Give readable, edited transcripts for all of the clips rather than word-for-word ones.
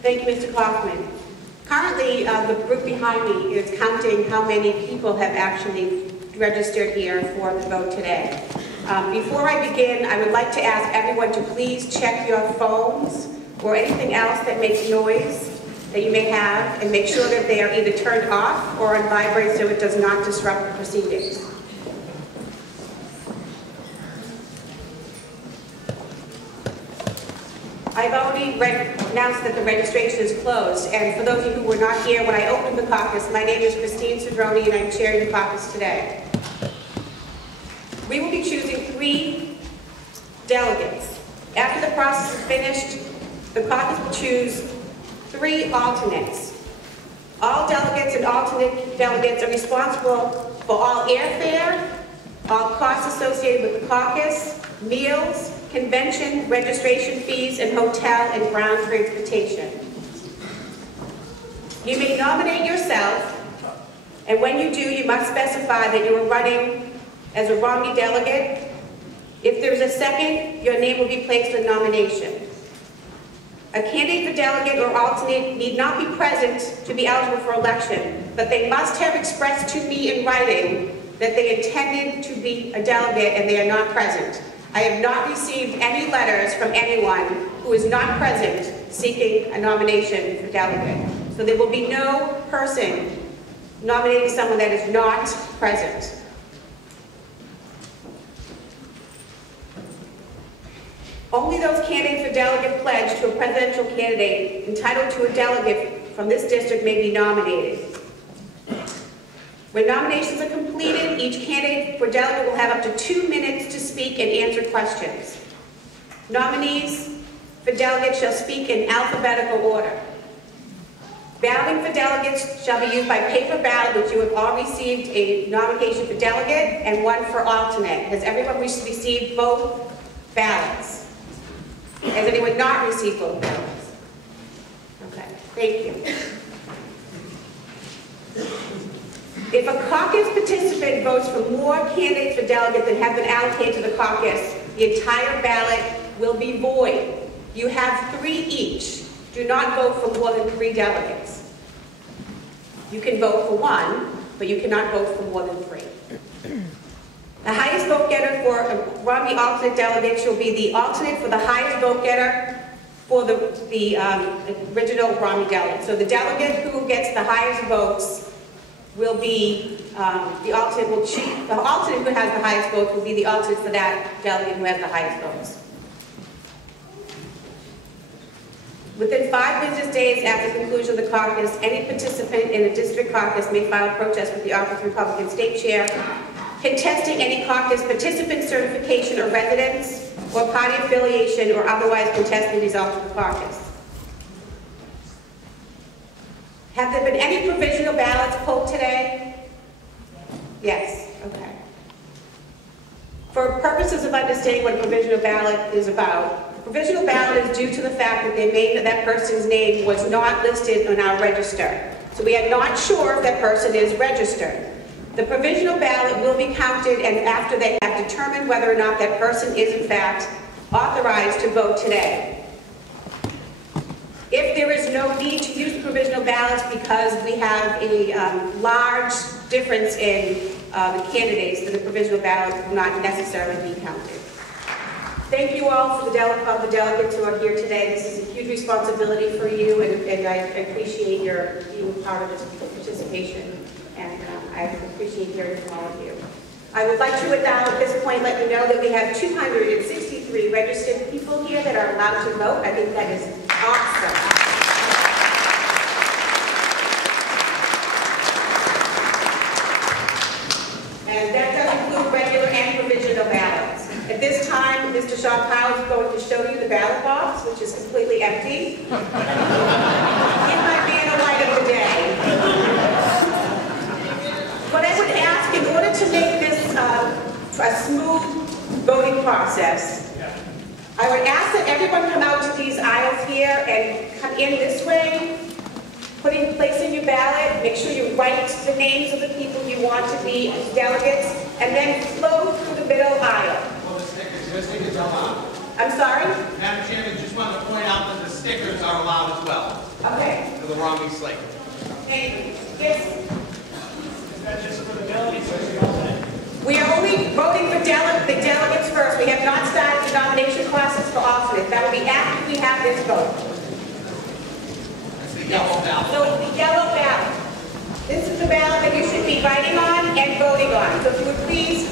Thank you, Mr. Kaufman. Currently, the group behind me is counting how many people have actually registered here for the vote today. Before I begin, I would like to ask everyone to please check your phones or anything else that makes noise that you may have, and make sure that they are either turned off or on vibrate so it does not disrupt the proceedings. I've already announced that the registration is closed, and for those of you who were not here when I opened the caucus, my name is Christine Cedrone and I'm chairing the caucus today. We will be choosing 3 delegates. After the process is finished, the caucus will choose 3 alternates. All delegates and alternate delegates are responsible for all airfare, all costs associated with the caucus, meals, convention, registration fees, and hotel and ground transportation. You may nominate yourself, and when you do, you must specify that you are running as a Romney delegate. If there is a second, your name will be placed in nomination. A candidate for delegate or alternate need not be present to be eligible for election, but they must have expressed to me in writing that they intended to be a delegate and they are not present. I have not received any letters from anyone who is not present seeking a nomination for delegate. So there will be no person nominating someone that is not present. Only those candidates for delegate pledged to a presidential candidate entitled to a delegate from this district may be nominated. When nominations are completed, each candidate for delegate will have up to 2 minutes to speak and answer questions. Nominees for delegates shall speak in alphabetical order. Balloting for delegates shall be used by paper ballot, which you have all received a nomination for delegate and one for alternate. Has everyone received both ballots? Has anyone not received both ballots? Okay, thank you. If a caucus participant votes for more candidates for delegate than have been allocated to the caucus, the entire ballot will be void. You have 3 each. Do not vote for more than 3 delegates. You can vote for 1, but you cannot vote for more than 3. The highest vote getter for a Romney alternate delegate shall be the alternate for the highest vote getter for the original Romney delegate. So the delegate who gets the highest votes will be the alternate who has the highest votes will be the alternate for that delegate who has the highest votes. Within 5 business days after the conclusion of the caucus, any participant in a district caucus may file a protest with the office of Republican State Chair, contesting any caucus participant certification or residence, or party affiliation, or otherwise contesting the results of the caucus. Have there been any provisional ballots pulled today? Yes, okay. For purposes of understanding what a provisional ballot is about, the provisional ballot is due to the fact that that person's name was not listed on our register. So we are not sure if that person is registered. The provisional ballot will be counted, and after they have determined whether or not that person is in fact authorized to vote today. If there is no need to use provisional ballots because we have a large difference in the candidates, then the provisional ballot will not necessarily be counted. Thank you all for the delegates who are here today. This is a huge responsibility for you, and I appreciate your being part of this participation, and I appreciate hearing from all of you. I would like to now at this point let you know that we have 263 registered people here that are allowed to vote. I think that is awesome. And that does include regular and provisional ballots. At this time, Mr. Sean Powell is going to show you the ballot box, which is completely empty. It might be in the light of the day. What I would ask, in order to make this a smooth voting process, I would ask that everyone come out to these aisles here and come in this way, placing your ballot, make sure you write the names of the people you want to be delegates, and then flow through the middle aisle. Well, the stickers are allowed. I'm sorry? Madam Chairman, just wanted to point out that the stickers are allowed as well. the Romney slate. Thank you. Yes? Is that just for the delegates or the alternate? We are only voting for the delegates first. We have not started the nomination process for alternates. That will be after we have this vote. That's the yellow ballot. So it's the yellow ballot. This is the ballot that you should be writing on and voting on. So if you would please,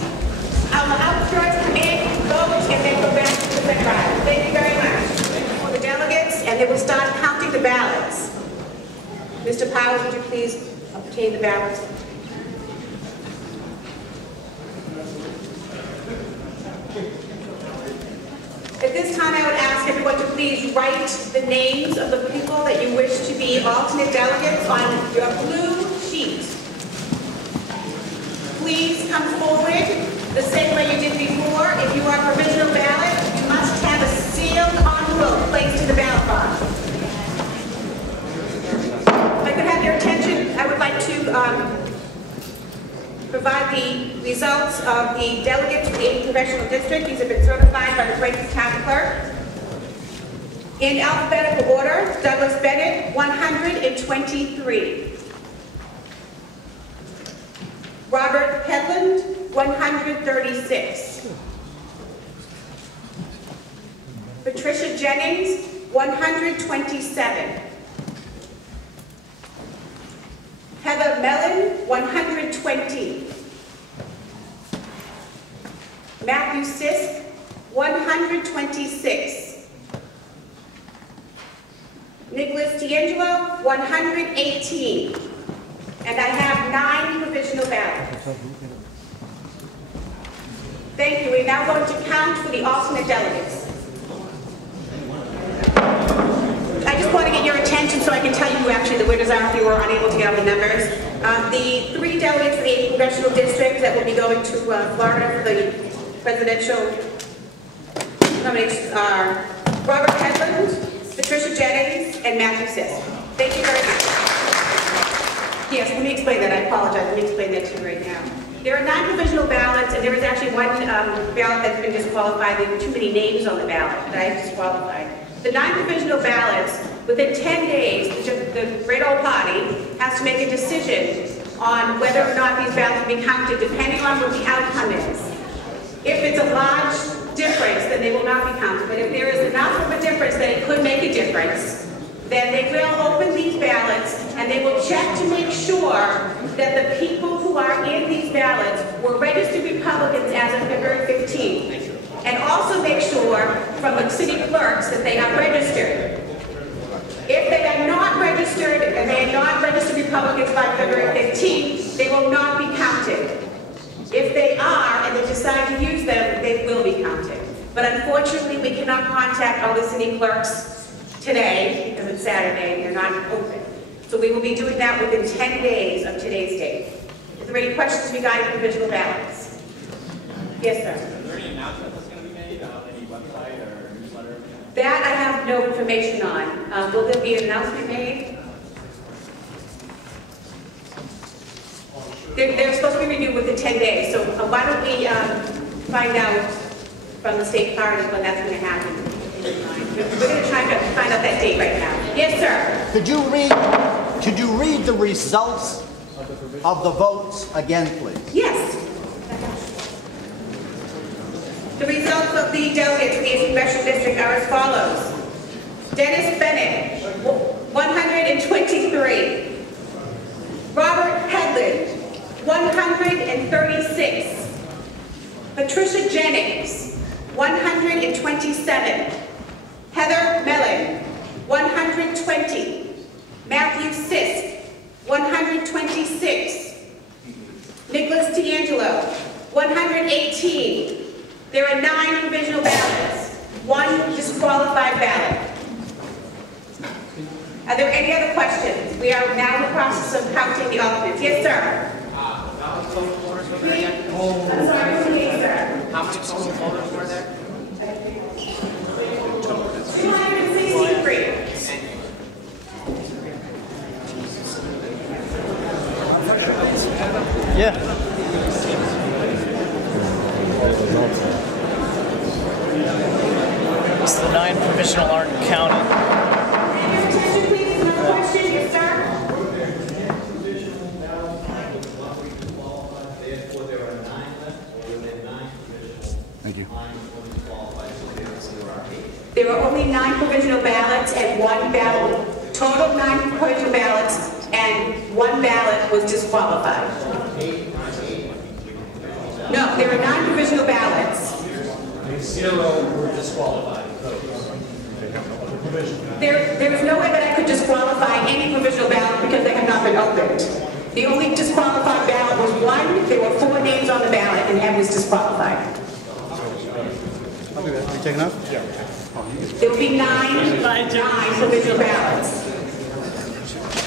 outskirts come in, vote, and then go back to the center aisle. Thank you very much. For the delegates, and they will start counting the ballots. Mr. Powers, would you please obtain the ballots? At this time, I would ask everyone to please write the names of the people that you wish to be alternate delegates on your blue sheet. Please come forward the same way you did before. If you are provisional ballot, you must have a sealed envelope placed in the ballot box. If I could have your attention, I would like to provide the results of the delegates for the 8th Congressional District. These have been certified by the Braintree Town Clerk. In alphabetical order, Douglas Bennett, 123. Robert Hedlund, 136. Patricia Jennings, 127. Heather Mellon, 120. Matthew Sisk, 126. Nicholas D'Angelo, 118. And I have 9 provisional ballots. Thank you. We're now going to count for the alternate delegates. I just want to get your attention so I can tell you who actually the winners are if you were unable to get all the numbers. The 3 delegates for the 8th Congressional District that will be going to Florida for the presidential nominations are Robert Hedlund, Patricia Jennings, and Matthew Sisk. Thank you very much. Yes, let me explain that. I apologize. Let me explain that to you right now. There are 9 provisional ballots, and there is actually one ballot that's been disqualified. There are too many names on the ballot that I have disqualified. The 9 provisional ballots, within 10 days, the great old party has to make a decision on whether or not these ballots will be counted, depending on what the outcome is. If it's a large difference, then they will not be counted. But if there is enough of a difference that it could make a difference, then they will open these ballots and they will check to make sure that the people who are in these ballots were registered Republicans as of February 15th. And also make sure from the city clerks that they are registered. If they are not registered and they are not registered Republicans by February 15th, they will not be counted. If they are and they decide to use them, they will be counted. But unfortunately, we cannot contact all the city clerks today because it's Saturday and they're not open. So we will be doing that within 10 days of today's date. Is there any questions regarding provisional ballots? Yes, sir. Is there any announcement that's going to be made on any website or newsletter? That I have no information on. Will there be an announcement made? They're supposed to be reviewed within 10 days, so why don't we find out from the state party when that's going to happen. We're going to try to find out that date right now. Yes, sir. Could you read the results of the votes again, please? Yes. The results of the delegates in the 8th Congressional District are as follows. Dennis Bennett, 123. Robert Hedlund, 136. Patricia Jennings, 127. Heather Mellon, 120. Matthew Sisk, 126. Nicholas D'Angelo, 118. There are 9 provisional ballots, 1 disqualified ballot. Are there any other questions? We are now in the process of counting the alternates. Yes, sir. I'm sorry, please, sir. How many total voters were there? 263. Yeah. The 9 provisional aren't counted. Your attention, please. No question. Your 9 provisional ballots and 1 ballot, total 9 provisional ballots, and 1 ballot was disqualified. No, there are 9 provisional ballots. 0 were disqualified. There is no way that I could disqualify any provisional ballot because they have not been opened. The only disqualified ballot was 1. There were 4 names on the ballot and that was disqualified. I'll do that. Are you taking off? Yeah. There will be 9 provisional ballots.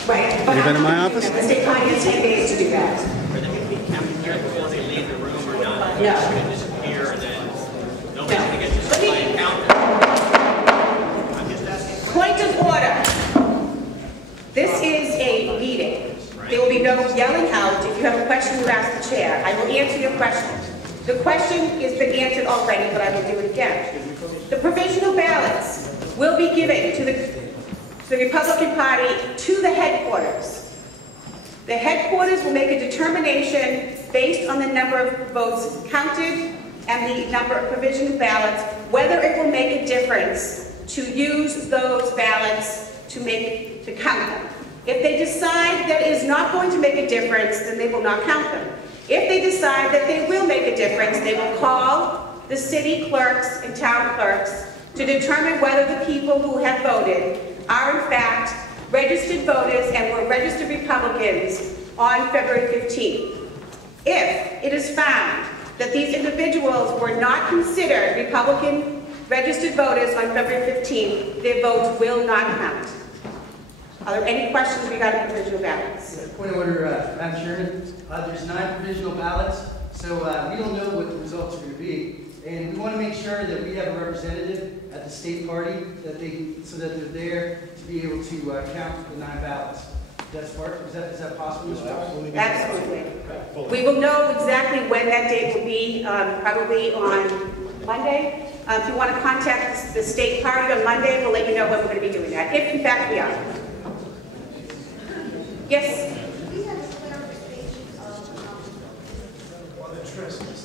Right. But Have you been in my office? The state party has 10 days to do that. Are they going to be counted here before they leave the room or not? No. They're going to disappear and then nobody's going to get to Let me- count. Point of order. This is a meeting. There will be no yelling out. If you have a question, you ask the chair. I will answer your question. The question has been answered already, but I will do it again. The provisional ballots will be given to the Republican Party to the headquarters. The headquarters will make a determination based on the number of votes counted and the number of provisional ballots, whether it will make a difference to use those ballots to count them. If they decide that it is not going to make a difference, then they will not count them. If they decide that they will make a difference, they will call the city clerks and town clerks to determine whether the people who have voted are in fact registered voters and were registered Republicans on February 15th. If it is found that these individuals were not considered Republican registered voters on February 15th, their votes will not count. Are there any questions regarding provisional ballots? Point of order, Madam Chairman. There's 9 provisional ballots, so we don't know what the results are going to be. And we want to make sure that we have a representative at the state party so that they're there to be able to count the 9 ballots. Is that possible? Absolutely. We will know exactly when that date will be, probably on Monday. If you want to contact the state party on Monday, we'll let you know when we're going to be doing that, if in fact we are. Yes? We had a clarification of, Well, the first time you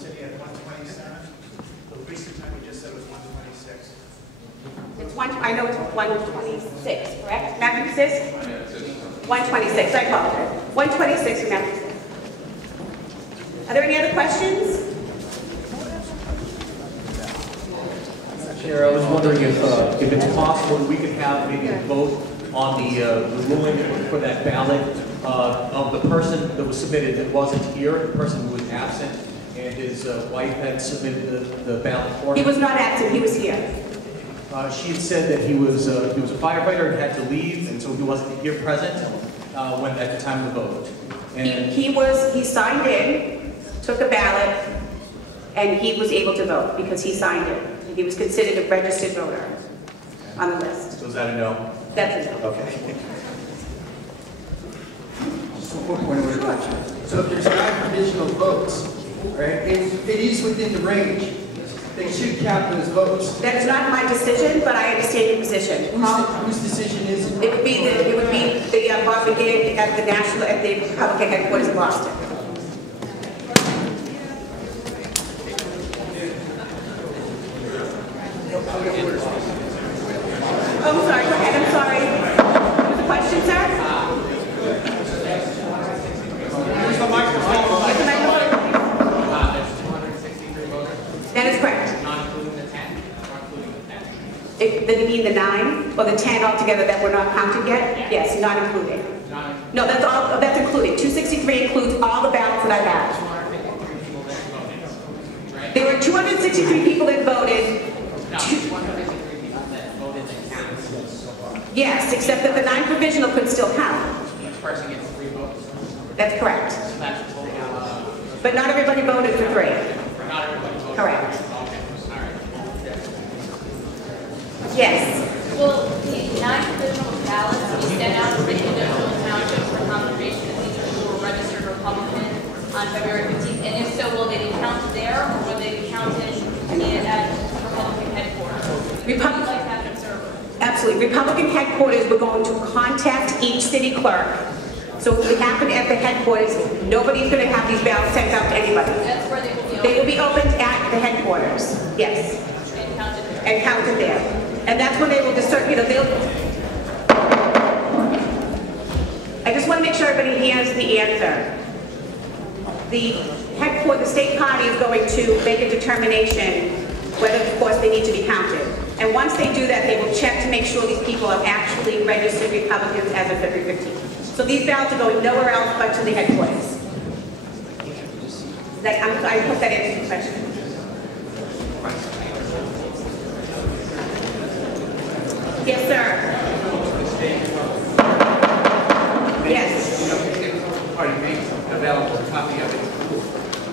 said you had 127. The recent time you just said it was 126. It's I know it's 126, correct? Massachusetts? 126, I apologize. 126 in Massachusetts. Are there any other questions? Chair, I was wondering if it's possible that we could have maybe a vote on the ruling for that ballot of the person that was submitted that wasn't here, the person who was absent, and his wife had submitted the ballot for him. He was not absent, he was here. She had said that he was a firefighter and had to leave, and so he wasn't here present when at the time of the vote. And He signed in, took a ballot, and he was able to vote because he signed it. He was considered a registered voter on the list. so is that a no? That's a no. Okay. Just one point of order. So if there's 9 provisional votes, right, if it is within the range, they should count those votes. That is not my decision, but I understand your position. Whose decision is it? It would be the Bob McGinn at the Republican headquarters in Boston. Oh, I'm sorry. Go ahead. I'm sorry. Was the question, sir? Where's the microphone? Is the microphone? There's 263 voters, That is correct. not including the 10, or including the 10. Did you mean the 9 or the 10 altogether that were not counted yet? Yes, not including. No, that's all. That's included. 263 includes all the ballots that I have. 253 people that voted, right? There were 263 people that voted. No, 263 people that voted that counted. Yes, except that the 9 provisional could still count. Each person gets 3 votes. That's correct. So that's a total, But not everybody voted for 3. for not everybody voted. Correct. Okay, all right. Yes. well, the 9 provisional ballots will be sent out to the individual townships for confirmation that these are who were registered Republican on February 15th. And if so, will they be counted there or will they be counted at Republican headquarters? We'd like to have an observer. Absolutely. Republican headquarters, we're going to contact each city clerk. So it will happen at the headquarters. Nobody's going to have these ballots sent out to anybody. That's where they will be They will open be opened at the headquarters. Yes. and counted there. And counted there. And that's when they will discern, I just want to make sure everybody hears the answer. The state party is going to make a determination whether, of course, they need to be counted. And once they do that, they will check to make sure these people are actually registered Republicans as of February 15th. So these ballots are going nowhere else but to the headquarters. I hope that answers your question. Yes, sir. Yes. The party makes available a copy of its rules,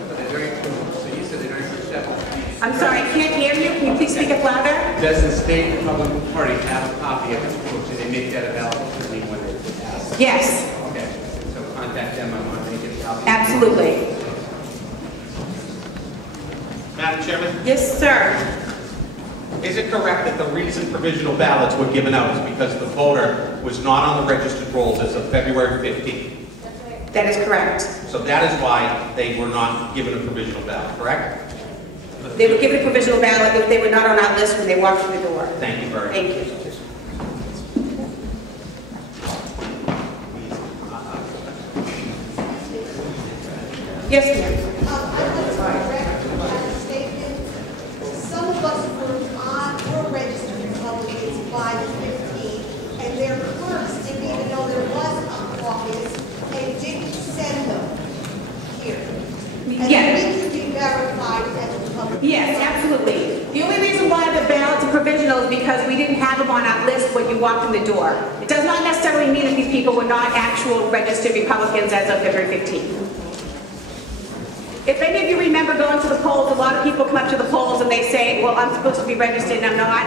but they're very so you said they're very acceptable. I'm sorry, I can't hear you. Can you please speak up louder? Does the state Republican Party have a copy of its rules? Do they make that available to me when they ask? Yes. Okay, so contact them. I want to get a copy. Absolutely. Madam Chairman, Yes, sir. is it correct that the reason provisional ballots were given out is because the voter was not on the registered rolls as of February 15th? That is correct. So that is why they were not given a provisional ballot, correct? They were given a provisional ballot if they were not on our list when they walked through the door. Thank you very much. Thank you. Yes, ma'am. I'd like to correct a statement. Some of us were registered Republicans by the 15th, and their clerks didn't even know there was a caucus and didn't send them here. And Yes. we can be verified as Republicans. Yes, absolutely. The only reason why the ballots are provisional is because we didn't have them on our list when you walked in the door. It does not necessarily mean that these people were not actual registered Republicans as of February 15th. If any of you remember going to the polls, a lot of people come up to the polls and they say, well, I'm supposed to be registered and I'm not.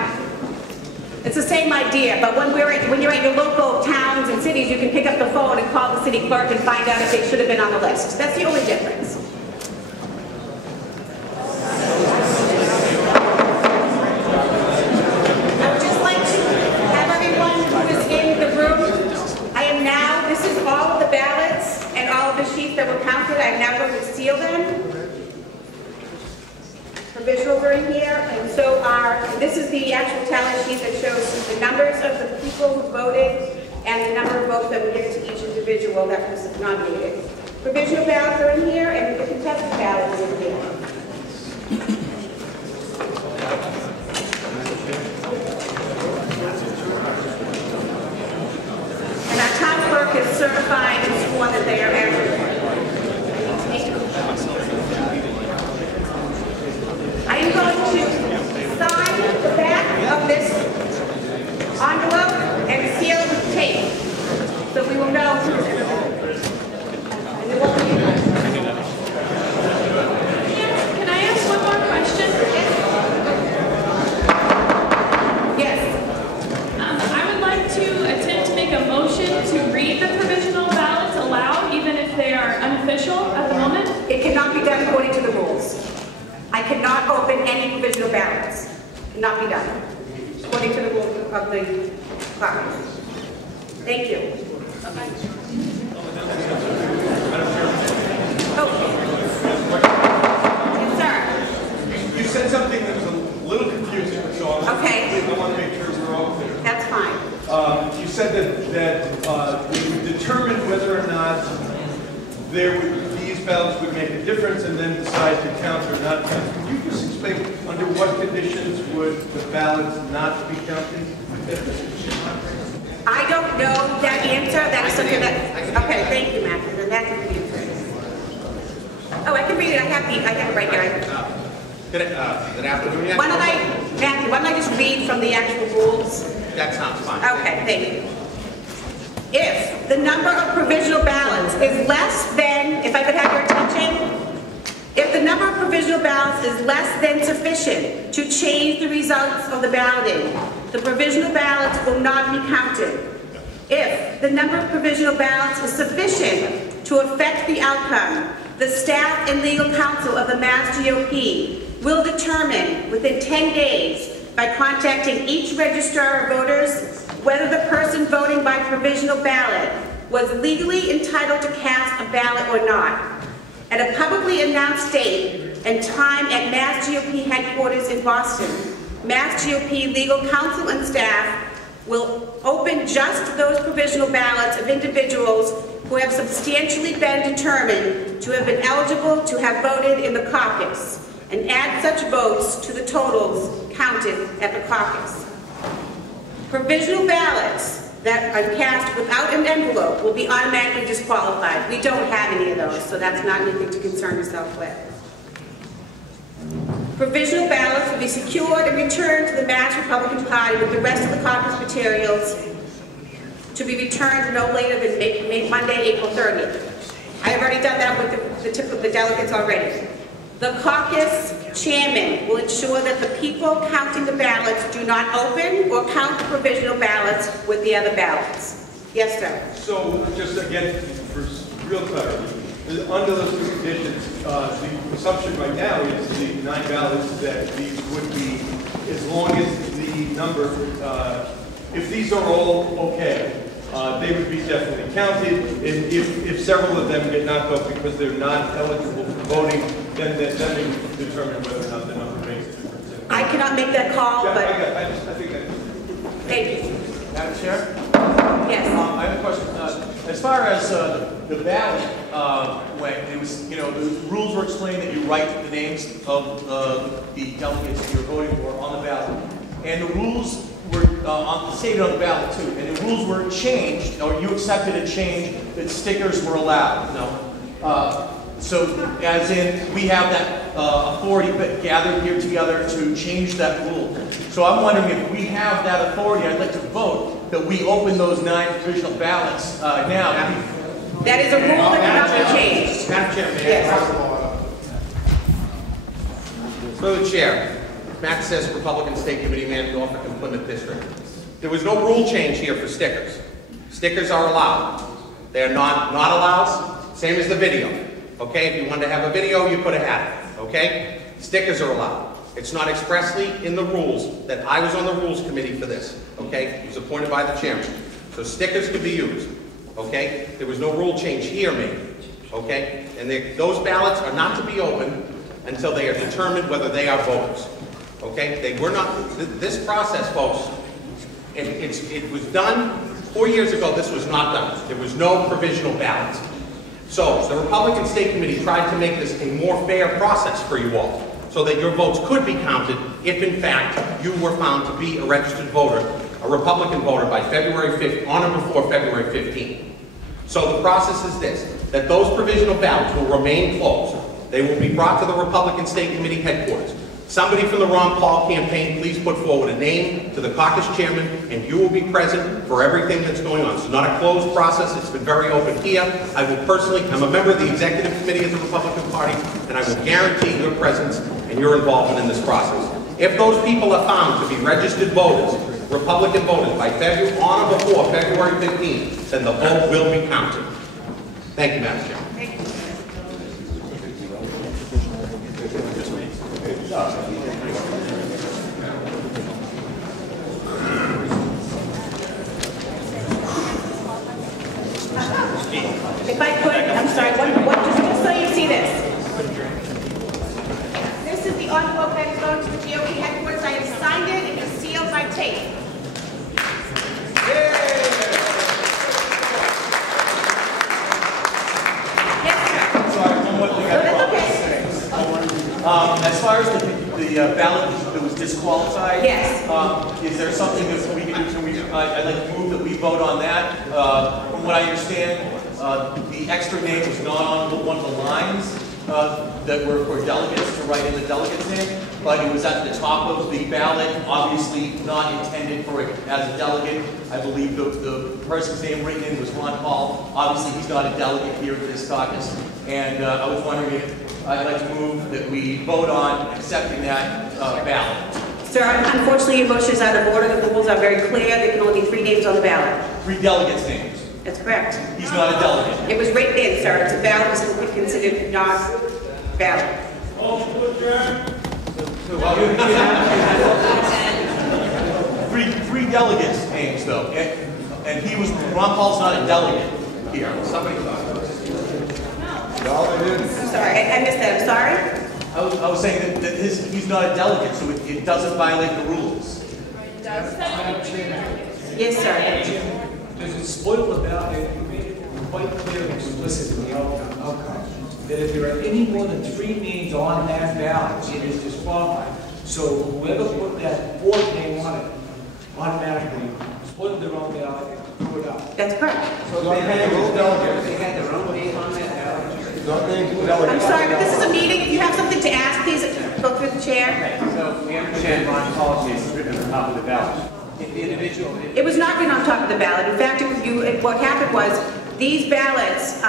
It's the same idea, but when you're at your local towns and cities, you can pick up the phone and call the city clerk and find out if they should have been on the list. That's the only difference. I would just like to have everyone who is in the room, this is all of the ballots and all of the sheets that were counted. I'm now going to seal them. Provisionals are in here, and this is the actual tally sheet that shows the numbers of the people who voted and the number of votes that were given to each individual that was nominated. Provisional ballots are in here, and the contested ballot is in here. And our town clerk is certified and sworn that they are accurate. I am going to sign the back of this envelope and seal it with tape, so we will know. Can I ask one more question? Yes. I would like to attempt to make a motion to read the provisional ballots aloud, even if they are unofficial at the moment. It cannot be done according to the rules. I cannot open any provisional ballots. Cannot be done according to the rules of the caucus. Thank you. Yes, sir. You said something that was a little confusing, so I want to make sure we're all clear. That's fine. You said that we would determine whether or not these ballots would make a difference and then decide to count or not count. Can you just explain under what conditions would the ballots not be counted? I don't know that answer. That is something that... Okay, thank you, Matthew. And that's the answer. Oh, I can read it. I have it right here. Good afternoon. Matthew, why don't I just read from the actual rules? That sounds fine. Okay, thank you. If the number of provisional ballots is less than, if I could have your attention, if the number of provisional ballots is less than sufficient to change the results of the balloting, the provisional ballots will not be counted. If the number of provisional ballots is sufficient to affect the outcome, the staff and legal counsel of the Mass GOP will determine within 10 days by contacting each registrar of voters whether the person voting by provisional ballot was legally entitled to cast a ballot or not. At a publicly announced date and time at Mass GOP headquarters in Boston Mass GOP legal counsel and staff will open just those provisional ballots of individuals who have substantially been determined to have been eligible to have voted in the caucus, and add such votes to the totals counted at the caucus. Provisional ballots that are cast without an envelope will be automatically disqualified. We don't have any of those, so that's not anything to concern yourself with. Provisional ballots will be secured and returned to the Mass Republican Party with the rest of the caucus materials to be returned no later than Monday, April 30th. I have already done that with the tip of the delegates already. The caucus chairman will ensure that the people counting the ballots do not open or count the provisional ballots with the other ballots. Yes, sir. So, just again, for real clarity, under those two conditions, the assumption right now is the 9 ballots that these would be, as long as the number, if these are all okay, they would be definitely counted. And if several of them get knocked off because they're not eligible for voting, then they would determine whether or not the number makes a difference. I cannot make that call, Yeah, but I think that. thank you. Madam Chair? Yes. I have a question. As far as the ballot, when it was, the rules were explained that you write the names of the delegates you're voting for on the ballot. And the rules were stated on the ballot too. And the rules were changed, or you accepted a change that stickers were allowed. No. So, as in, we have that authority gathered here together to change that rule. So I'm wondering if we have that authority, I'd like to vote that we open those 9 provisional ballots now. That is a rule that cannot be changed. Madam Chair, may I Yes. Through the chair, Matt says Republican State Committee man, Norfolk and Plymouth District. There was no rule change here for stickers. Stickers are allowed. They are not allowed, same as the video. Okay, if you wanted to have a video, you could have had it. Okay? Stickers are allowed. It's not expressly in the rules that I was on the rules committee for this. Okay? It was appointed by the chairman. So stickers could be used. Okay? There was no rule change here made. Okay? And those ballots are not to be opened until they are determined whether they are voters. Okay? They were not, this process, folks, it was done 4 years ago. This was not done. There was no provisional ballots. So the Republican State Committee tried to make this a more fair process for you all, so that your votes could be counted if, in fact, you were found to be a registered voter, a Republican voter by February 5th, on or before February 15th. So the process is this, that those provisional ballots will remain closed. They will be brought to the Republican State Committee headquarters. Somebody from the Ron Paul campaign, please put forward a name to the caucus chairman, and you will be present for everything that's going on. It's not a closed process. It's been very open here. I will personally, I'm a member of the executive committee of the Republican Party, and I will guarantee your presence and your involvement in this process. If those people are found to be registered voters, Republican voters, by on or before February 15th, then the vote will be counted. Thank you, Madam Chair. If I could, I'm sorry, just so you see this. This is the envelope that is going to the GOP headquarters. I have signed it and it's sealed by tape. Yes, sir. Sorry, one more thing I want to say. As far as the ballot that was disqualified, yes. Is there something that we can do? I'd like to move that we vote on that. From what I understand, the extra name was not on one of the lines that were for delegates to write in the delegate's name, but it was at the top of the ballot, obviously not intended for it as a delegate. I believe the person's name written in was Ron Paul. Obviously, he's not a delegate here at this caucus. And I was wondering if I'd like to move that we vote on accepting that ballot. Sir, unfortunately, your motion is out of order. The rules are very clear. There can only be 3 names on the ballot. 3 delegates' names. That's correct. He's not a delegate. It was written in, sir. It's a ballot. It's considered not valid. Three delegates' names, though. And he was, Ron Paul's not a delegate here. Somebody thought it was. I'm sorry, I missed that. I'm sorry. I was saying that he's not a delegate, so it doesn't violate the rules. Yes, sir. Does it spoil the ballot? You made it quite clear and explicit in the outcome that if there are any more than 3 names on that ballot, it is disqualified. So whoever put that 4th name on it automatically spoiled their own ballot and threw it out. That's correct. So if they had their own name on that ballot. I'm sorry, but this is a meeting. If you have something to ask, please go through the chair. Okay, so we understand Ron policy is written at the top of the ballot. If the individual... It was not written on top of the ballot. In fact, what happened was these ballots,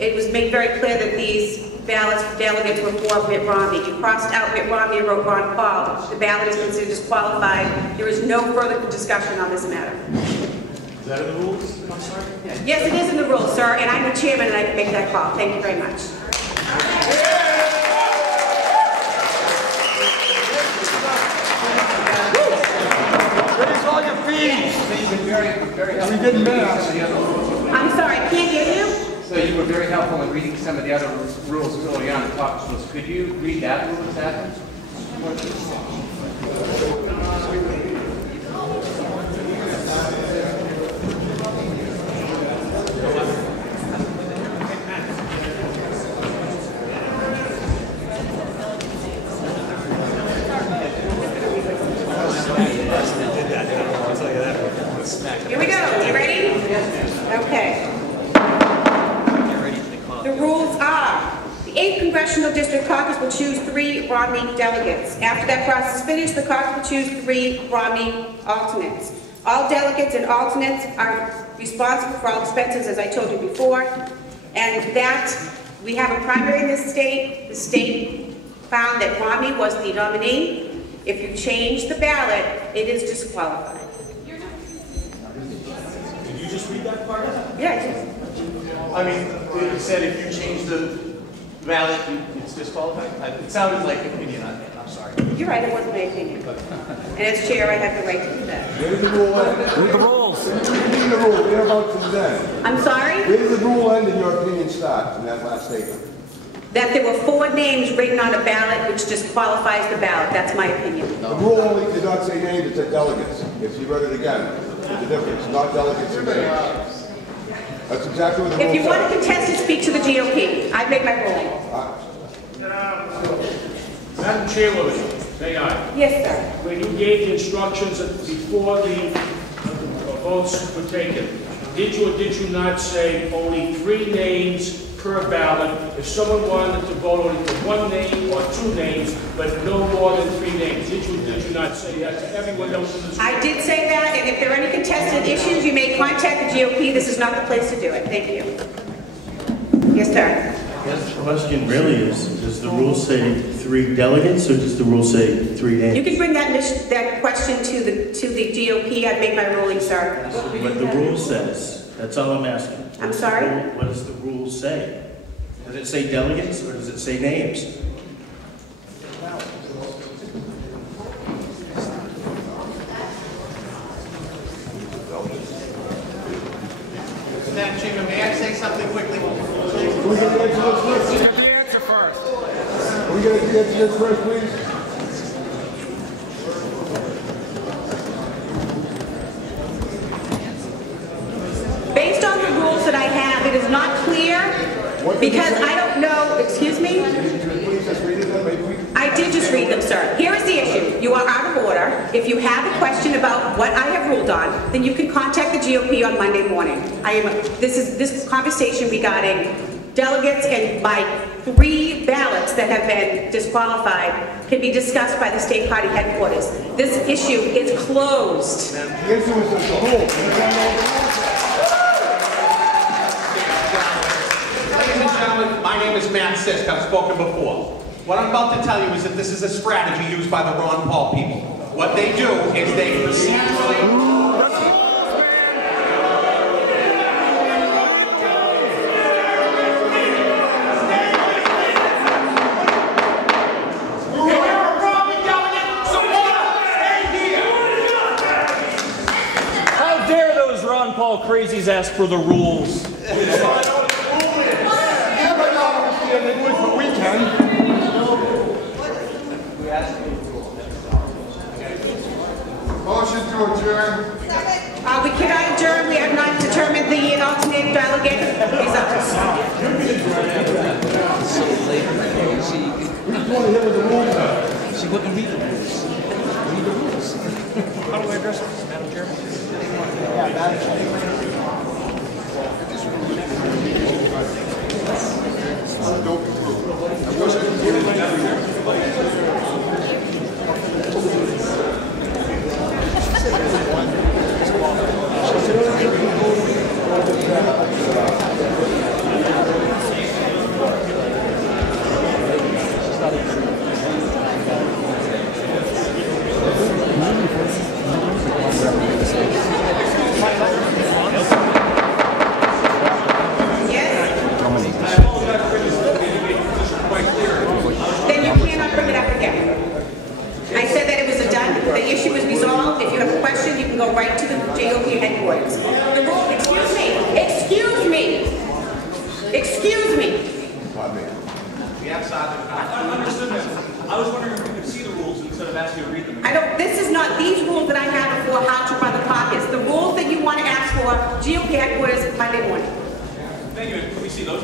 it was made very clear that these ballots for delegates were for Mitt Romney. You crossed out Mitt Romney and wrote Ron Paul. The ballot is considered disqualified. There is no further discussion on this matter. Is that in the rules? I'm sorry? Yes, it is in the rules, sir, and I'm the chairman and I can make that call. Thank you very much. Raise all your fees. We didn't miss. I'm sorry, I can't hear you. So you were very helpful in reading some of the other rules early on in the caucus rules. Could you read that rule exactly? Here we go. You ready? Okay. The rules are, the 8th Congressional District Caucus will choose 3 Romney delegates. After that process is finished, the caucus will choose 3 Romney alternates. All delegates and alternates are responsible for all expenses, as I told you before. And that, we have a primary in this state. The state found that Romney was the nominee. If you change the ballot, it is disqualified. Did you just read that part? Yeah, I mean, it said if you change the ballot, it's disqualified. It sounded like an opinion on it. I'm sorry. you're right, it wasn't my opinion. And as chair, I have the right to do that. Where's the rule end? Read the rules. Read the rule. Whereabouts is that? I'm sorry? Where does the rule end in your opinion start in that last statement? That there were 4 names written on a ballot which disqualifies the ballot. That's my opinion. The rule only did not say names, it said delegates. If you read it again, there's a difference. Not delegates and names. That's exactly what the rule If you want says. to contest it, speak to the GOP. I've made my ruling. Madam Chairwoman, may I? Yes, sir. When you gave the instructions before the votes were taken, did you or did you not say only 3 names per ballot? If someone wanted to vote only for 1 name or 2 names, but no more than 3 names, did you not say that to everyone else in this room? I did say that, and if there are any contested issues, you may contact the GOP. This is not the place to do it. Thank you. Yes, sir. Yes, the question really is, does the rule say 3 delegates, or does the rule say 3 names? You can bring that question to the GOP. I've made my ruling, sir. That's what the rule says. That's all I'm asking. I'm sorry? What does the rule say? Does it say delegates, or does it say names? Madam Chairman, may I say something quickly? Can we get the answer first? Get the answer first. Can we get the answer first, please? Based on the rules that I have, it is not clear because I don't know, excuse me? Please just read it then, maybe. I did just read them, sir. Here is the issue. You are out of order. If you have a question about what I have ruled on, then you can contact the GOP on Monday morning. This conversation regarding delegates and my 3 ballots that have been disqualified can be discussed by the state party headquarters. This issue is closed. The issue is the rule. Ladies and gentlemen, my name is Matt Sisk. I've spoken before. What I'm about to tell you is that this is a strategy used by the Ron Paul people. What they do is they procedurally... How dare those Ron Paul crazies ask for the rules? Yeah, but not understand English, but we can. to adjourn. We cannot adjourn. We have not determined the alternate delegate results. She wouldn't read the rules. Read the rules. How do I address this, Madam Chairman? Yeah, Madam Chairman. Then you cannot bring it up again. I said that it was a done, the issue is resolved. If you have a question, you can go right to the GOP headquarters. The rule, excuse me, excuse me, excuse me. I understood that. I was wondering if we could see the rules instead of asking you to read them. I don't, this is not, these rules that I have are for how to run the caucus. The rules that you want to ask for, GOP headquarters, Monday morning. Thank you. Can we see those?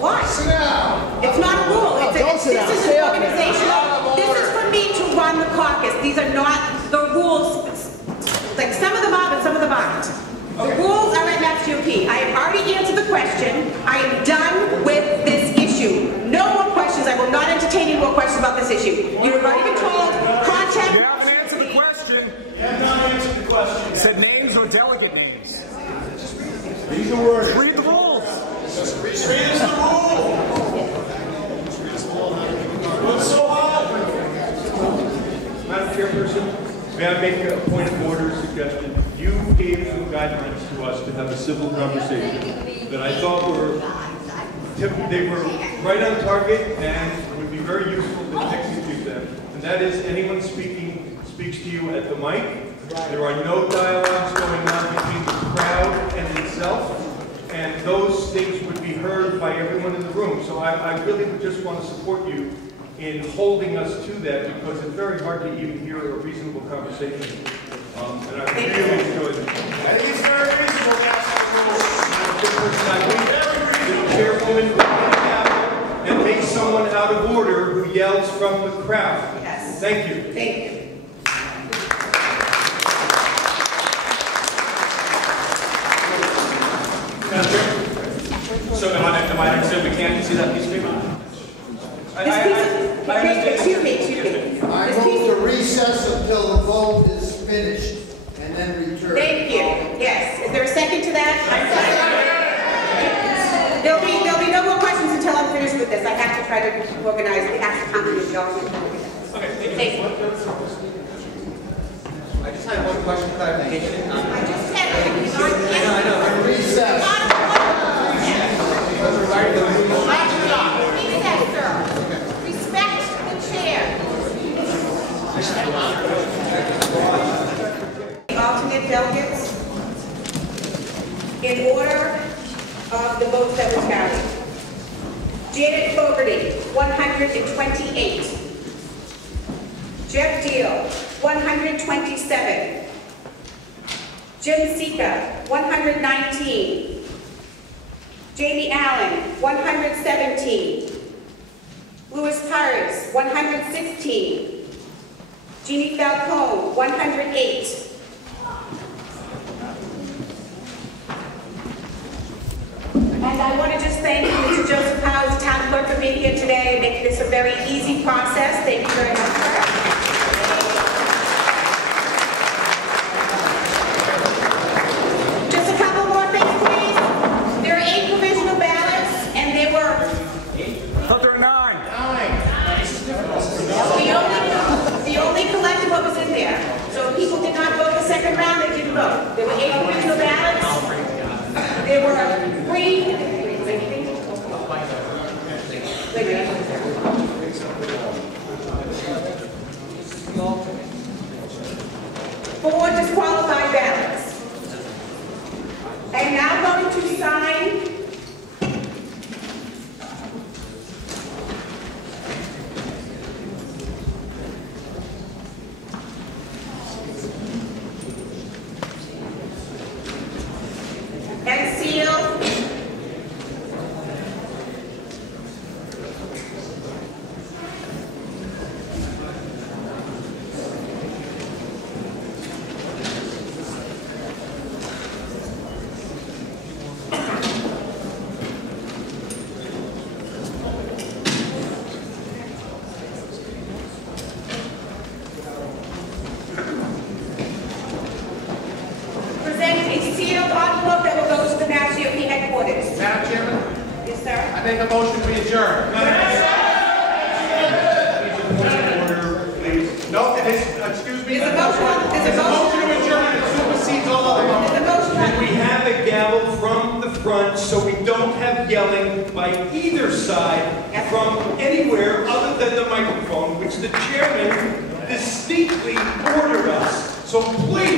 Why? Sit down. It's not a rule. This is an organizational. This is for me to run the caucus. These are not the rules. Like some of them are, but some of them aren't. The rules are at Mass GOP. I have already answered the question. I am done with this issue. No more questions. I will not entertain any more questions about this issue. You have already been told. Contact. You haven't answered the question. You have not answered the question. It said names or delegate names. These are words. Read the rules. Read us the rule. What's so hard? Madam Chairperson, may I make a point of order suggestion? You gave some guidelines to us to have a civil conversation that I thought they were right on target and would be very useful to execute them. And that is, anyone speaks to you at the mic. There are no dialogues going on between the crowd and itself. And those things would be heard by everyone in the room. So I really would just want to support you in holding us to that, because it's very hard to even hear a reasonable conversation. And I really enjoyed it. I think it's very reasonable. The chairwoman would gavel and make someone out of order who yells from the crowd. Yes. Thank you. Thank you. So am I understood we can't see that piece of paper? Excuse me. I move to recess until the vote is finished and then return. Thank you. Yes. Is there a second to that? There'll be no more questions until I'm finished with this. I have to try to organize the actual company of government. Okay. Thank you. I just had one question, clarification. I just said I know. Recess. Recess, sir. Respect the chair. The alternate delegates, in order of the votes that were carried. Janet Fogarty, 128. Jeff Deal, 127. Jim Sika, 119. Jamie Allen, 117. Louis Pires, 116. Jeannie Falcone, 108. And I want to just thank Mr. Joseph Howes, town clerk, for being here today and making this a very easy process. Thank you very much, sir. There were 8 provisional ballots. There were 3. Four disqualified ballots. I am now going to sign make a motion to adjourn. Order, please. No, excuse me. There's a motion. There's a motion to adjourn that supersedes all other motions. There's a motion. Can we have a gavel from the front so we don't have yelling by either side from anywhere other than the microphone, which the chairman distinctly ordered us. So please,